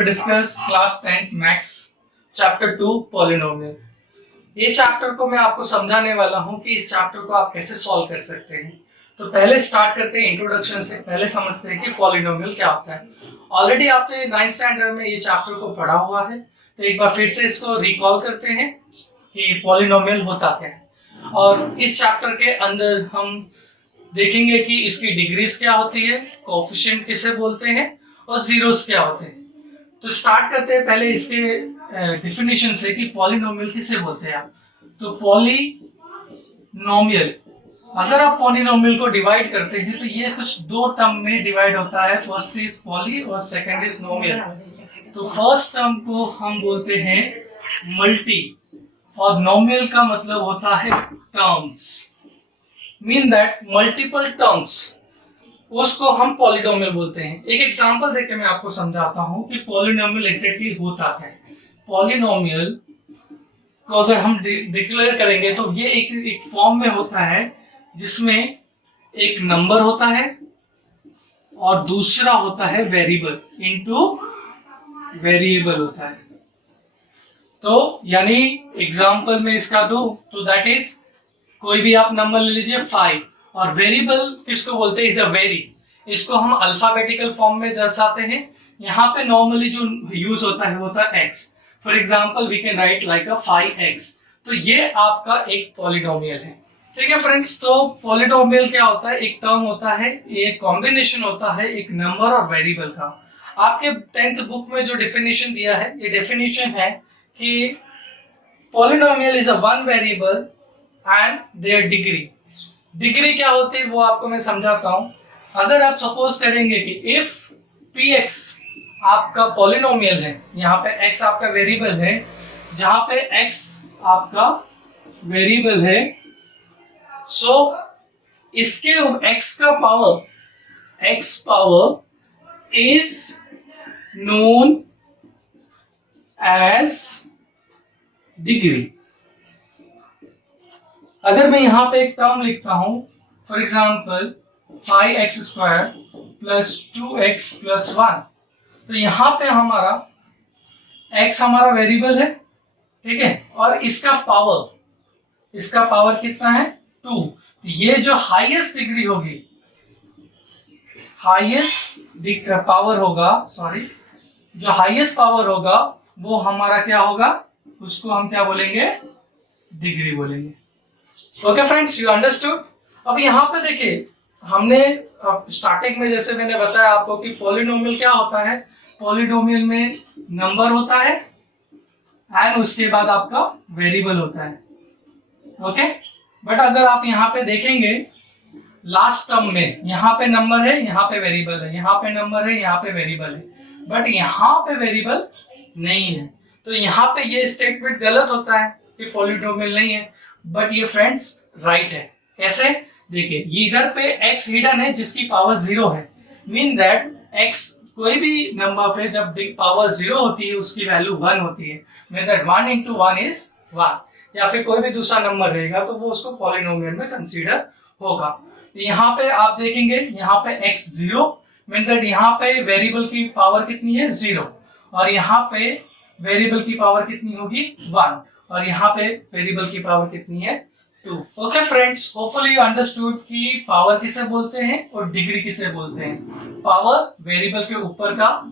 to discuss class 10th max chapter 2 polynomial। ये chapter को मैं आपको समझाने वाला हूँ कि इस चैप्टर को आप कैसे सॉल्व कर सकते हैं। तो पहले स्टार्ट करते हैं इंट्रोडक्शन से। पहले समझते हैं कि पॉलिनोमियल क्या होता है। ऑलरेडी आपने 9th स्टैंडर्ड में ये चैप्टर को पढ़ा हुआ है, तो एक बार फिर से इसको रिकॉल करते हैं कि पॉलिनोमियल होता क्या है। और इस चैप्टर के अंदर हम देखेंगे कि इसकी डिग्रीज क्या होती है, कोएफिशिएंट किसे बोलते हैं और जीरोस क्या होते हैं। तो स्टार्ट करते हैं पहले इसके डेफिनेशन से कि पॉलिनोमियल किसे बोलते हैं आप। तो पॉलिनोमियल, अगर आप पॉलिनोमियल को डिवाइड करते हैं तो ये कुछ दो टर्म में डिवाइड होता है। फर्स्ट इज पॉली और सेकंड इज नोमियल। तो फर्स्ट टर्म को हम बोलते हैं मल्टी और नोमियल का मतलब होता है terms, mean that multiple terms, उसको हम पॉलिनोमियल बोलते हैं। एक एग्जांपल देके मैं आपको समझाता हूं कि पॉलिनोमियल एग्जैक्टली होता है। पॉलिनोमियल को अगर हम डिक्लेयर करेंगे तो ये एक फॉर्म में होता है जिसमें एक नंबर होता है और दूसरा होता है वेरिएबल इनटू वेरिएबल होता है। तो यानी एग्जांपल में इसका दो, तो दैट इज कोई भी आप नंबर ले लीजिए 5, और वेरिएबल किसको बोलते हैं, इज अ वेरी। इसको हम अल्फाबेटिकल फॉर्म में दर्शाते हैं। यहाँ पे नॉर्मली जो यूज होता है वो होता है x। For example we can write like a 5x। तो ये आपका एक पॉलिनोमियल है। ठीक है फ्रेंड्स, तो पॉलिनोमियल क्या होता है, एक टर्म होता है, एक कॉम्बिनेशन होता है एक नंबर और वेरिएबल का। आपके 10th बुक में जो डेफिनेशन दिया है, ये डेफिनेशन है कि polynomial is a one variable and there degree. Degree क्या होती है वो आपको मैं समझाता हूं। अगर आप सपोज करेंगे कि इफ px आपका पॉलिनोमियल है, यहाँ पे x आपका वेरिएबल है, जहां पे x आपका वेरिएबल है, सो इसके x power is known as degree. अगर मैं यहां पे एक टर्म लिखता हूं, for example 5x² plus 2x plus 1, तो यहां पे हमारा x हमारा वेरिएबल है, ठीक है, और इसका पावर कितना है 2। ये जो हाईएस्ट डिग्री होगी, जो हाईएस्ट पावर होगा वो हमारा क्या होगा, उसको हम क्या बोलेंगे, डिग्री बोलेंगे। Okay friends, you understood. अब यहाँ पे देखिए, हमने स्टार्टिंग में जैसे मैंने बताया आपको कि पॉलिनोमियल क्या होता है। पॉलिनोमियल में नंबर होता है एंड उसके बाद आपका वेरिएबल होता है। ओके, बट अगर आप यहाँ पे देखेंगे लास्ट टर्म में, यहाँ पे नंबर है, यहाँ पे वेरिएबल है, यहाँ पे नंबर है, यहाँ पे वेरिएबल है, बट यहाँ पे वेरिएबल नहीं है। तो यहाँ पे ये स्टेटमेंट गलत होता है कि पॉलिनोमियल नहीं है, बट ये फ्रेंड्स राइट है। कैसे, देखिए ये इधर पे x हिडन है जिसकी पावर 0 है, मीन दैट x कोई भी नंबर पे जब पावर 0 होती है उसकी वैल्यू 1 होती है, मीन दैट 1 into 1 is 1। या फिर कोई भी दूसरा नंबर रहेगा तो वो उसको पॉलिनोमियल में कंसीडर होगा। तो यहाँ पे आप देखेंगे, यहाँ पे x 0, मीन दैट यहाँ पे वेरिएबल की पावर कितनी है 0, और यहाँ पे वेरिएबल की पावर कितनी होगी 1, और यहाँ पे वेरिएबल की पावर कितनी है 2। Okay friends, hopefully you understood कि पावर किसे बोलते हैं और डिग्री किसे बोलते हैं। पावर वेरिएबल के ऊपर का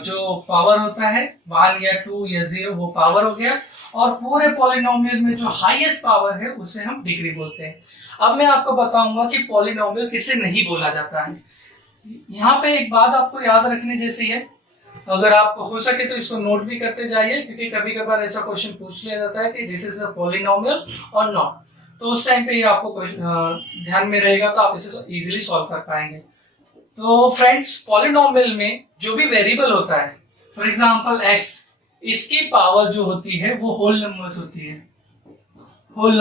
जो पावर होता है 1 या 2 या 0, वो पावर हो गया, और पूरे पॉलिनोमियल में जो हाईएस्ट पावर है उसे हम डिग्री बोलते हैं। अब मैं आपको बताऊंगा कि पॉलिनोमियल किसे नहीं बोला जाता है। यहाँ पे एक बात आपको याद रखने जैसी है, अगर आप हो सके तो इसको नोट भी करते जाइए, क्योंकि कभी कभार ऐसा क्वेश्चन पूछ लिया जाता है कि दिस इज अ पॉलिनोमियल और नॉट, तो उस टाइम पे ये आपको ध्यान में रहेगा तो आप इसे इजीली सॉल्व कर पाएंगे। तो फ्रेंड्स, पॉलिनोमियल में जो भी वेरिएबल होता है, फॉर एग्जांपल x, इसकी पावर जो होती है वो होल नंबर्स होती है। Whole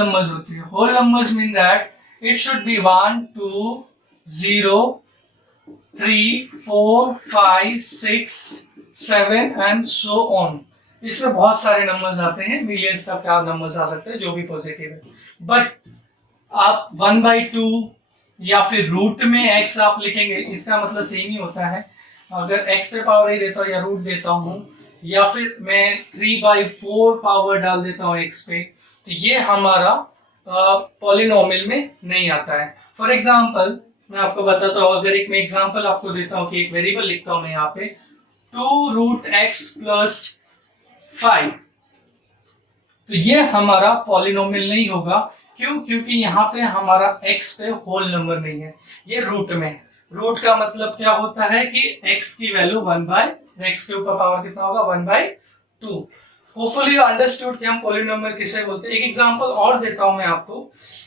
numbers mean that it should be 1 2 0 3 4 5 6 7 and so on. इसमें बहुत सारे नंबर्स आते हैं, मिलियंस तक का नंबर्स आ सकते हैं जो भी पॉजिटिव है, बट आप 1/2 या फिर रूट में x आप लिखेंगे, इसका मतलब सेम ही होता है। अगर x पे पावर a देता हूँ या रूट देता हूँ, या फिर मैं 3/4 पावर डाल देता हूँ x पे, तो ये हमारा पॉलिनोमियल में नहीं आता है। फॉर एग्जाम्पल मैं आपको बताता हूँ, अगर एक मैं एग्जाम्पल आपको देता हूँ कि एक वेरिएबल लिखता हूँ मैं यहाँ पे 2√x + 5, तो ये हमारा पॉलिनोमियल नहीं होगा। क्यों? क्योंकि यहाँ पे हमारा x पे होल नंबर नहीं है, ये रूट में है। रूट का मतलब क्या होता है कि x की वैल्यू 1/x के ऊपर पावर कितना होगा 1/2। होपफुली यू अंडरस्टूड कि हम पॉलिनोमियल किसे बोलते हैं। एक एग्जांपल और देता हूं मैं आपको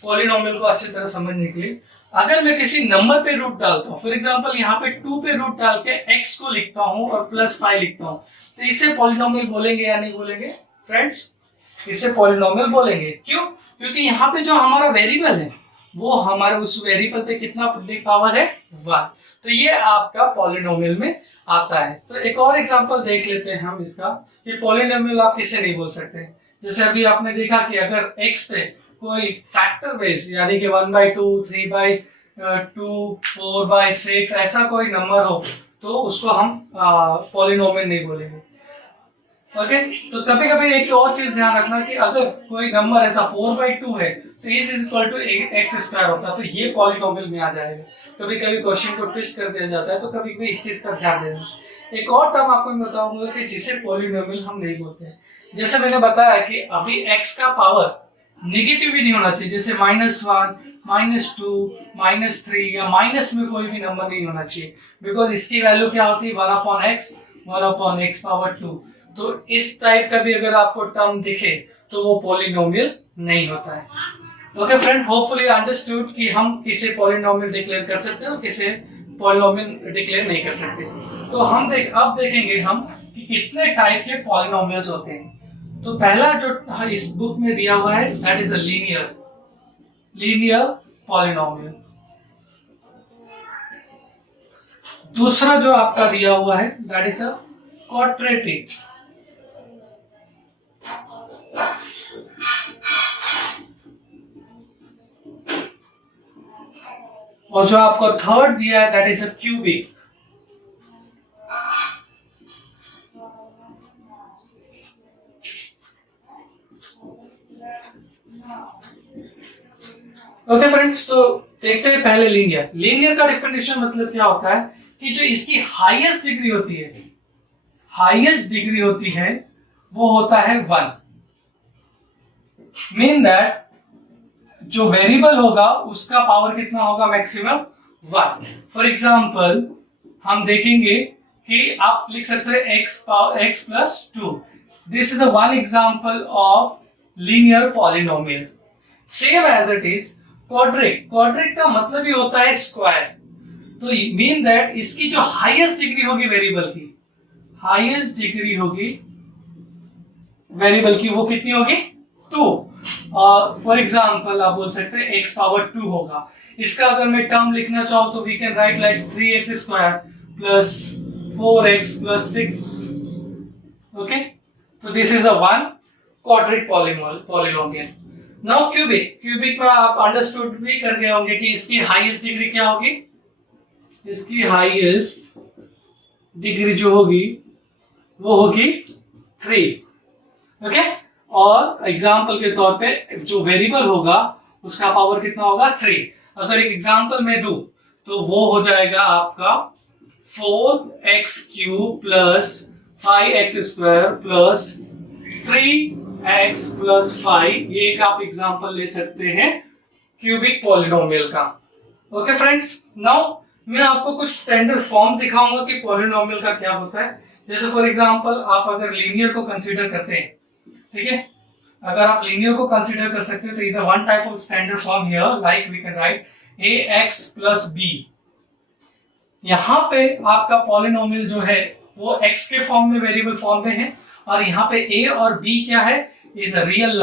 पॉलिनोमियल को अच्छी तरह समझने के लिए। अगर मैं किसी नंबर पे रूट डालता हूं, फॉर एग्जांपल यहाँ पे 2 पे रूट डाल के x को लिखता हूं और +5 लिखता हूं, तो इसे पॉलिनोमियल बोलेंगे या नहीं बोलेंगे फ्रेंड्स? इसे पॉलिनोमियल बोलेंगे। क्यों? क्योंकि यहाँ पे जो हमारा वेरिएबल है वो हमारे उस वेरिएबल पे कितना पावर है 1, तो ये आपका पॉलिनोमियल में आता है। तो एक और एग्जांपल देख लेते हैं हम इसका कि पॉलिनोमियल आप किसे नहीं बोल सकते। जैसे अभी आपने देखा कि अगर x पे कोई फैक्टर बेस यानी कि 1/2, 3/2, 4/6 ऐसा कोई नंबर हो तो उसको हम पॉलिनोमियल नहीं बोलेंगे। ओके, तो कभी कभी एक और चीज ध्यान रखना कि अगर कोई नंबर ऐसा 4/2 है तो इज इक्वल टू x² होता है, तो ये पॉलिनोमियल में आ जाएगा। कभी कभी क्वेश्चन को ट्विस्ट कर दिया जाता है, तो कभी कभी इस चीज का ध्यान देना। एक और टर्म आपको मैं बताऊंगा कि जिसे पॉलिनोमियल हम नहीं बोलते हैं। जैसे मैंने बताया कि अभी x का पावर नेगेटिव भी नहीं होना चाहिए, जैसे -1, -2, -3 या माइनस में कोई भी नंबर नहीं होना चाहिए, बिकॉज इसकी वैल्यू क्या होती है 1/2। तो इस टाइप का भी अगर आपको टर्म दिखे तो वो पॉलिनोमियल नहीं होता है। ओके फ्रेंड, होपफुली अंडरस्टूड कि हम किसे पॉलिनोमियल डिक्लेयर कर सकते हैं और किसे पॉलिनोमियल डिक्लेयर नहीं कर सकते। तो हम अब देखेंगे हम कि कितने टाइप के पॉलिनोमियल्स होते हैं। तो पहला जो इस बुक में दिया हुआ है that is a linear polynomial. दूसरा जो आपका दिया हुआ है दैट इज अ क्वाड्रेटिक। और जो आपको थर्ड दिया है that is a cubic. Okay friends, तो देखते हैं पहले लीनियर का डेफिनेशन मतलब क्या होता है कि जो इसकी हाईएस्ट डिग्री होती है वो होता है 1। मीन दैट जो वेरिएबल होगा उसका पावर कितना होगा मैक्सिमम 1। फॉर एग्जाम्पल हम देखेंगे कि आप लिख सकते हैं x + 2। This is one example of linear polynomial. Same as it is quadric का मतलब ही होता है स्क्वायर। तो मीन दैट इसकी जो हाईएस्ट डिग्री होगी वेरिएबल की वो कितनी होगी 2। फॉर एग्जाम्पल आप बोल सकते हैं x⁻2 होगा। इसका अगर मैं टर्म लिखना चाहूं तो we can write like 3x² + 4x + 6। Okay, तो this is a one quadratic polynomial. Now cubic में आप अंडरस्टूड भी कर गए होंगे कि इसकी हाईएस्ट डिग्री क्या होगी। इसकी हाईएस्ट डिग्री जो होगी वो होगी 3। ओके, और एग्जाम्पल के तौर पे जो वेरिएबल होगा उसका पावर कितना होगा 3। अगर एक एग्जाम्पल में दूं तो वो हो जाएगा आपका 4x³ + 5x² + 3x + 5। ये एक आप एग्जाम्पल ले सकते हैं क्यूबिक पॉलिनोमियल का। ओके फ्रेंड्स, नाउ मैं आपको कुछ स्टैंडर्ड फॉर्म दिखाऊंगा कि पॉलिनोमियल का क्या होता है। जैसे फॉर एग्जाम्पल आप अगर लीनियर को कंसीडर करते हैं, ठीक है, अगर आप लीनियर को कंसीडर कर सकते हैं तो is a one type of standard form here, like we can write ax + b। यहाँ पे आपका पॉलिनोमियल जो है वो x के फॉर्म में वेरिएबल फॉर्म में है, और यहाँ पे a और b क्या है इज अ रियल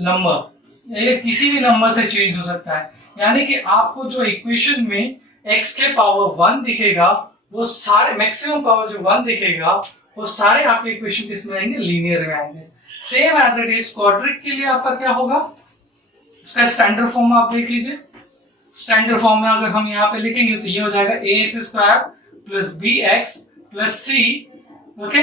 नंबर। ये किसी भी नंबर से चेंज हो सकता है, यानी कि आपको जो इक्वेशन में x के पावर 1 दिखेगा वो सारे मैक्सिमम पावर जो 1 दिखेगा वो सारे आपके इक्वेशन किसमें आएंगे लीनियर में आएंगे। Same as it is quadric के लिए आपका क्या होगा, इसका स्टैंडर्ड फॉर्म आप देख लीजिए। स्टैंडर्ड फॉर्म में अगर हम यहाँ पे लिखेंगे तो ये हो जाएगा ax² plus bx plus c। Okay,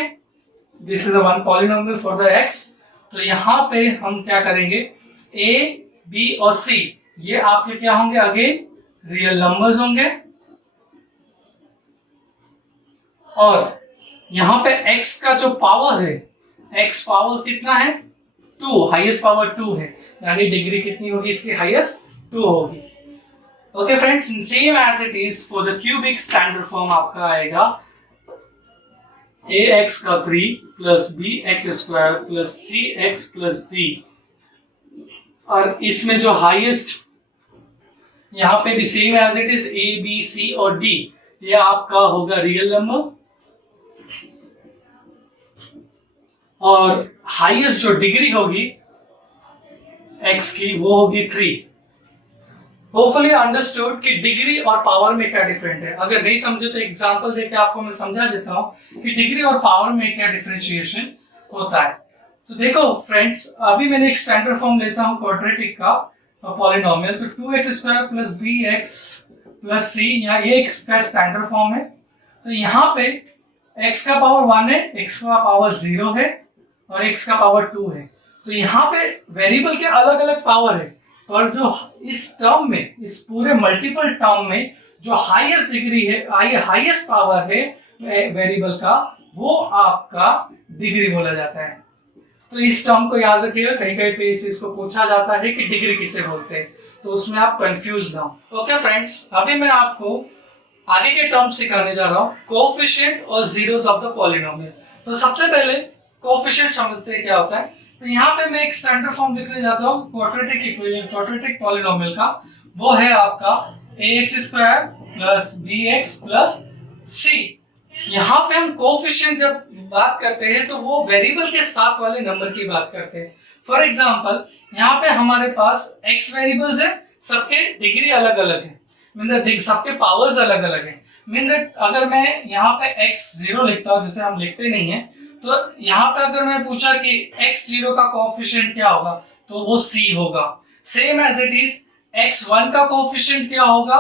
this is a one polynomial for the x। तो यहाँ पे हम क्या करेंगे, a, b और c ये आपके क्या होंगे, अगेन रियल नंबर्स होंगे, और यहाँ पे x का जो पावर है, x पावर कितना है 2, हाईएस्ट पावर 2 है, यानी डिग्री कितनी होगी इसकी, हाईएस्ट 2 होगी। Okay friends, same as it is for the cubic standard form आपका आएगा ax का 3 plus bx² plus cx plus d, और इसमें जो हाईएस्ट यहाँ पे भी same as it is a b c और d, ये आपका होगा रियल नंबर, और हाईएस्ट जो डिग्री होगी x की वो होगी 3। होपफुली अंडरस्टूड कि डिग्री और पावर में क्या डिफरेंट है। अगर नहीं समझे तो एग्जांपल देके आपको मैं समझा देता हूं कि डिग्री और पावर में क्या डिफरेंशिएशन होता है। तो देखो फ्रेंड्स, अभी मैंने एक स्टैंडर्ड फॉर्म लेता हूं क्वाड्रेटिक का पॉलिनोमियल, तो 2x² plus bx plus c, यहाँ ये x का स्टैंडर्ड फॉर्म है। तो यहाँ पे x का पावर 1 है, x का पावर 0 है और x का पावर 2 है। तो यहाँ पे वेरिएबल के अलग अलग पावर है, पर जो इस टर्म में, इस पूरे मल्टीपल टर्म में जो हाईएस्ट डिग्री है, हाईएस्ट पावर है वेरिएबल का, वो आपका डिग्री बोला जाता है। तो इस टर्म को याद रखिएगा, कहीं कहीं पे इस चीज को पूछा जाता है कि डिग्री किसे बोलते हैं, तो उसमें आप कंफ्यूज ना हो। ओके फ्रेंड्स, अभी मैं आपको आगे के टर्म सिखाने जा रहा हूँ, कोएफिशिएंट और जीरोस ऑफ द पॉलिनोमियल। तो सबसे पहले कोएफिशिएंट समझते हैं क्या होता है। तो यहाँ पे मैं एक स्टैंडर्ड फॉर्म लिखने जाता हूँ क्वाड्रेटिक पॉलिनोमियल का, वो है आपका ax² plus bx plus c। यहाँ पे हम कोएफिशिएंट जब बात करते हैं तो वो वेरिएबल के साथ वाले नंबर की बात करते हैं। फॉर एग्जांपल, यहाँ पे हमारे पास x वेरिएबल्स है, सबके डिग्री अलग अलग है, मीन सबके पावर्स अलग अलग है। मीन दैट अगर मैं यहाँ पे x0 लिखता हूँ, जैसे हम लिखते नहीं है, तो यहाँ पे अगर मैं पूछा कि x0 का कोएफिशिएंट क्या होगा, तो वो c होगा। Same as it is x1 का कोएफिशिएंट क्या होगा,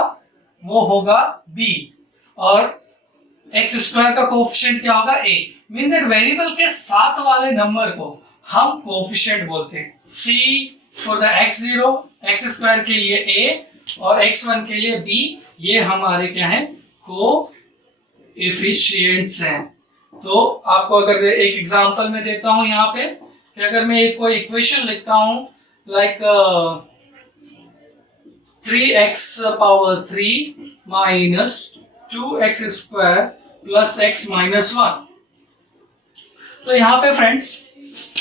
वो होगा b, और x² का कोएफिशिएंट क्या होगा, a। मीन दैट वेरिएबल के साथ वाले नंबर को हम कोएफिशिएंट बोलते हैं। c for the x0, x² के लिए a और x1 के लिए b, ये हमारे क्या है, कोएफिशिएंट्स हैं। तो आपको अगर एक एग्जांपल में देता हूं यहाँ पे, कि अगर मैं एक कोई इक्वेशन लिखता हूं like 3x³ minus 2x² plus x minus 1, तो यहाँ पे फ्रेंड्स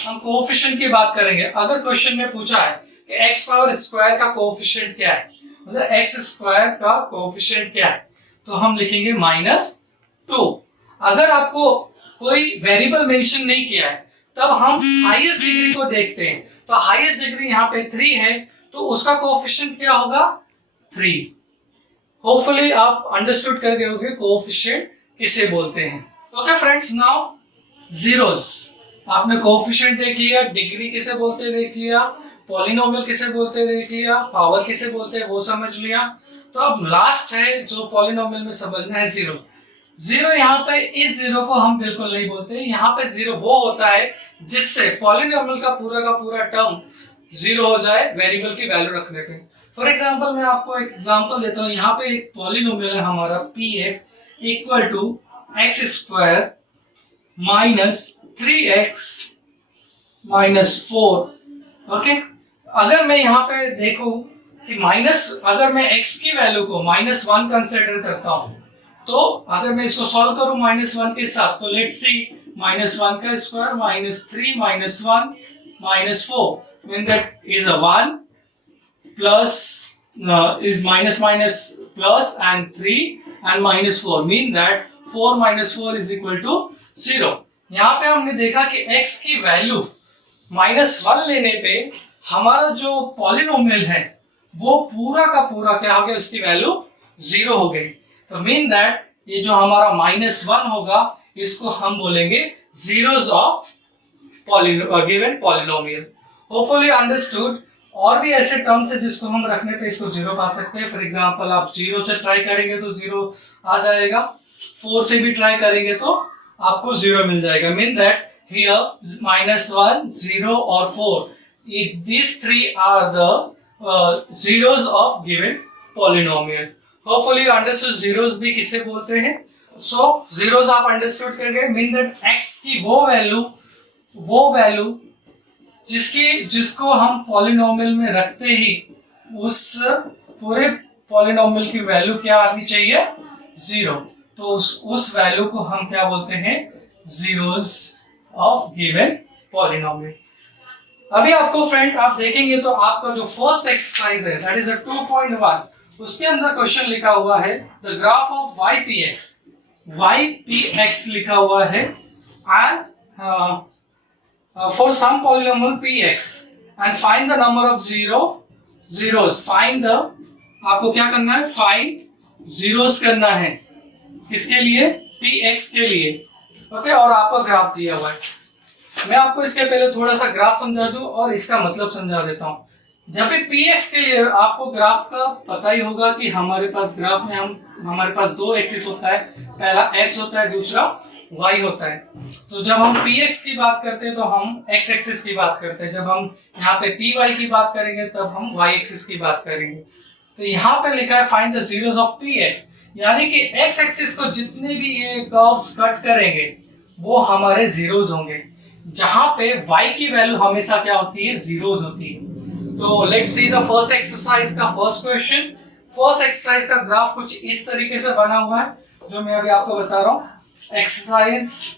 हम कोएफिशिएंट की बात करेंगे। अगर क्वेश्चन में पूछा है कि x² का कोएफिशिएंट क्या है, मतलब x² का कोएफिशिएंट क्या है, तो हम लिखेंगे -2। अगर आपको कोई वेरिएबल मेंशन नहीं किया है, तब हम हाईएस्ट डिग्री को देखते हैं। तो हाईएस्ट डिग्री यहाँ पे 3 है, तो उसका कोएफिशिएंट क्या होगा, 3। होपफुली आप अंडरस्टूड कर गए होंगे कोएफिशिएंट किसे बोलते हैं। ओके फ्रेंड्स, नाउ जीरोस, आपने कोएफिशिएंट देख लिया, डिग्री किसे बोलते हैं देख लिया, पॉलिनोमियल किसे बोलते हैं देख लिया, पावर किसे बोलते हैं वो समझ लिया। तो अब लास्ट है जो पॉलिनोमियल में समझना है, जीरो। जीरो यहाँ पे इस जीरो को हम बिल्कुल नहीं बोलते। यहाँ पे जीरो वो होता है जिससे पॉलिनोमियल का पूरा टर्म जीरो हो जाए वेरिएबल की वैल्यू रखने पे। फॉर एग्जांपल मैं आपको एक एग्जांपल देता हूँ। यहाँ पे एक पॉलिनोमियल है हमारा px equal to x² minus 3x minus 4। Okay, अगर मैं यहाँ पे देखूं कि अगर मैं x की वैल्यू को -1 कंसिडर करता हूँ, तो अगर मैं इसको सॉल्व करूं -1 के साथ, तो लेट्स सी -1 का square -3 -1 -4, mean that is a 1 plus is minus plus and 3 and -4, mean that 4 - 4 is equal to 0। यहाँ पे हमने देखा कि x की वैल्यू -1 लेने पे हमारा जो पॉलिनोमियल है वो पूरा का पूरा क्या हो गया, उसकी वैल्यू 0 हो गई। तो मीन दैट ये जो हमारा -1 होगा, इसको हम बोलेंगे zeros of given polynomial. Hopefully understood. और भी ऐसे टर्म्स है जिसको हम रखने पे इसको 0 पा सकते हैं। फॉर एग्जांपल आप 0 से ट्राई करेंगे तो 0 आ जाएगा, 4 से भी ट्राई करेंगे तो आपको 0 मिल जाएगा। मीन दैट हियर -1, 0 और 4, these three are the zeros of given polynomial. Hopefully you understood zeros भी किसे बोलते हैं। So zeros आप understood कर गए। मीन दैट x की वो वैल्यू जिसको हम पॉलिनोमियल में रखते ही उस पूरे पॉलिनोमियल की वैल्यू क्या आनी चाहिए, 0। तो उस वैल्यू को हम क्या बोलते हैं, जीरोस ऑफ गिवन पॉलिनोमियल। अभी आपको फ्रेंड आप देखेंगे तो आपका जो फर्स्ट एक्सरसाइज है दैट इज 2.1, उसके अंदर क्वेश्चन लिखा हुआ है द ग्राफ ऑफ ypx लिखा हुआ है and for some polynomial px and find the number of zeros. आपको क्या करना है, find zeros करना है। किसके लिए, px के लिए। ओके, और आपको ग्राफ दिया हुआ है। मैं आपको इसके पहले थोड़ा सा ग्राफ समझा दूं और इसका मतलब समझा देता हूं। जब भी px के लिए आपको ग्राफ का पता ही होगा कि हमारे पास ग्राफ में हमारे पास दो एक्सिस होता है, पहला x होता है, दूसरा y होता है। तो जब हम px की बात करते हैं तो हम x एक्सिस की बात करते हैं, जब हम यहाँ पे py की बात करेंगे तब हम y एक्सिस की बात करेंगे। तो यहाँ पे लिखा है find the zeros of px, यानी कि x एक्सिस को जितने भी ये कर्व्स कट करेंगे वो हमारे जीरोस होंगे, जहां पे y की वैल्यू हमेशा क्या होती है, जीरोस होती है। तो let's see the first exercise का फर्स्ट क्वेश्चन। फर्स्ट एक्सरसाइज का ग्राफ कुछ इस तरीके से बना हुआ है जो मैं अभी आपको बता रहा हूँ। एक्सरसाइज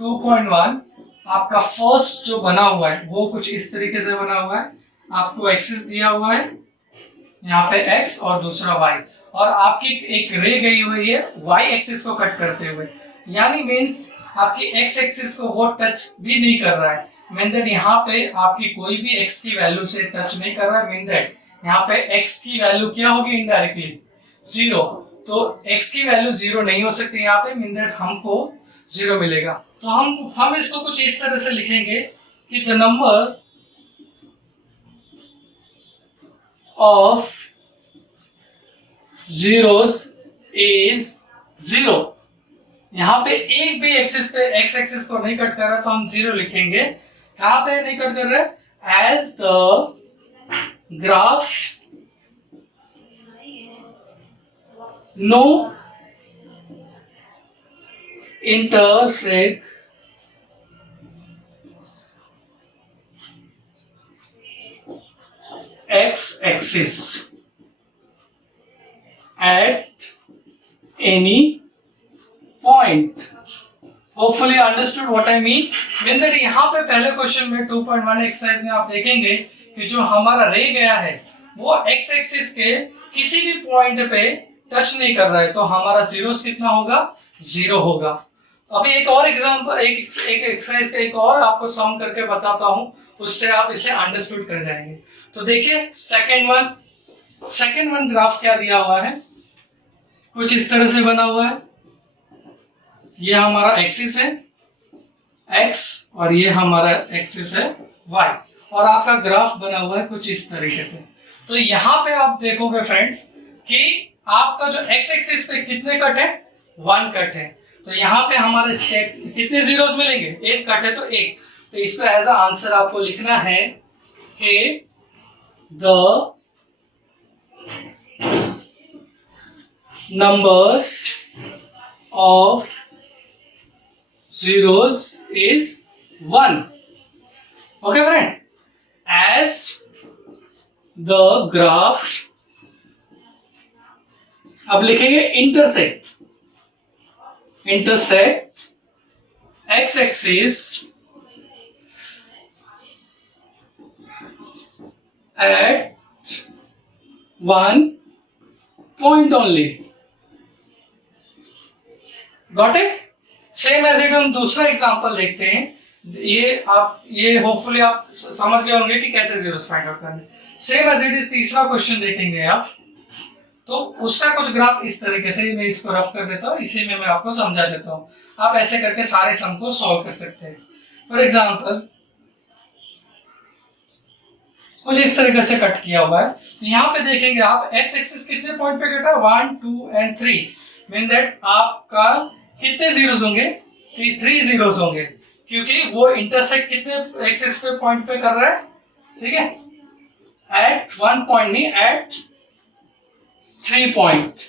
2.1 आपका फर्स्ट जो बना हुआ है वो कुछ इस तरीके से बना हुआ है। आपको एक्सिस दिया हुआ है यहाँ पे x और दूसरा y, और आपकी एक रे गई हुई है y एक्सिस को कट करते हुए, यानी मींस आपकी x एक्सिस को वो टच भी नहीं कर रहा है। मीन दैट यहाँ पे आपकी कोई भी x की वैल्यू से टच नहीं कर रहा है। मीन दैट यहाँ पे x की वैल्यू क्या होगी, इनडायरेक्टली 0। तो x की वैल्यू 0 नहीं हो सकती यहाँ पे, मीन दैट हमको 0 मिलेगा। तो हम इसको कुछ इस तरह से लिखेंगे कि the number of zeros is 0। यहाँ पे एक भी एक्सिस पे x एक्सिस को नहीं कट कर रहा तो हम 0 लिखेंगे। कहाँ पे नहीं कट कर रहे, as the graph no intersect x axis at any point. Hopefully understood what I mean. Mean that यहाँ पे पहले क्वेश्चन में 2.1 एक्सरसाइज में आप देखेंगे कि जो हमारा रे गया है वो x एक्सिस के किसी भी पॉइंट पे टच नहीं कर रहा है, तो हमारा जीरोस कितना होगा, 0 होगा। अभी एक और एग्जांपल, एक एक्सरसाइज का एक और आपको सम करके बताता हूं, उससे आप इसे अंडरस्टूड कर जाएंगे। तो देखिए सेकेंड वन ग्राफ क्या दिया हुआ है, कुछ इस तरह से बना हुआ है। ये हमारा एक्सिस है x और ये हमारा एक्सिस है y, और आपका ग्राफ बना हुआ है कुछ इस तरीके से। तो यहाँ पे आप देखोगे फ्रेंड्स कि आपका जो x एक्सिस पे कितने कट है, 1 कट है। तो यहाँ पे हमारे कितने जीरोस मिलेंगे, 1 कट है तो 1। तो इसको एज अ आंसर आपको लिखना है कि the numbers of zeros is 1. Okay friend, as the graph, अब लिखेंगे intersect x axis at 1 point only. Got it? Same as it हम दूसरा एग्जांपल देखते हैं। ये होपफुली आप समझ गए होंगे कि कैसे जीरोस फाइंड आउट करने। सेम एज इट इज तीसरा क्वेश्चन देखेंगे आप, तो उसका कुछ ग्राफ इस तरीके से, मैं इसको रफ कर देता हूँ, इसी में मैं आपको समझा देता हूँ। आप ऐसे करके सारे सम को सॉल्व कर सकते हैं। फॉर एग्जाम्पल कुछ इस तरीके से कट किया हुआ है। तो यहाँ पे देखेंगे आप एक्स एक्सिस कितने पॉइंट पे कटा, 1 2 एंड 3, मीन दैट आपका कितने जीरोस होंगे, 3 जीरोस होंगे, क्योंकि वो इंटरसेक्ट कितने एक्सिस पे पॉइंट पे कर रहा है, ठीक है, एट 1 पॉइंट नहीं, at 3 point.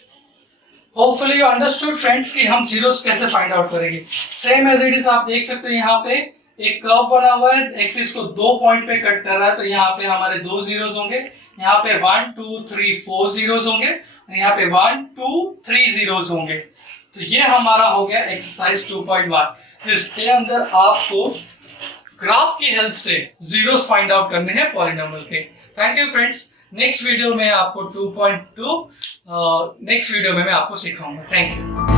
Hopefully you understood friends कि हम जीरोस कैसे फाइंड आउट करेंगे। सेम एज इट इज आप देख सकते हो यहाँ पे एक कर्व बना हुआ है, एक्सिस को 2 पॉइंट पे कट कर रहा है, तो यहाँ पे हमारे 2 जीरोस होंगे, यहाँ पे 1 2 3 4 जीरोस होंगे, और यहाँ पे 1 2 3 जीरोस होंगे। तो ये हमारा हो गया एक्सरसाइज 2.1, जिसके अंदर आपको ग्राफ की हेल्प से जीरोस फाइंड आउट करने हैं पॉलिनोमियल के। Thank you friends, next video में आपको 2.2 नेक्स्ट वीडियो में मैं आपको सिखाऊंगा। Thank you.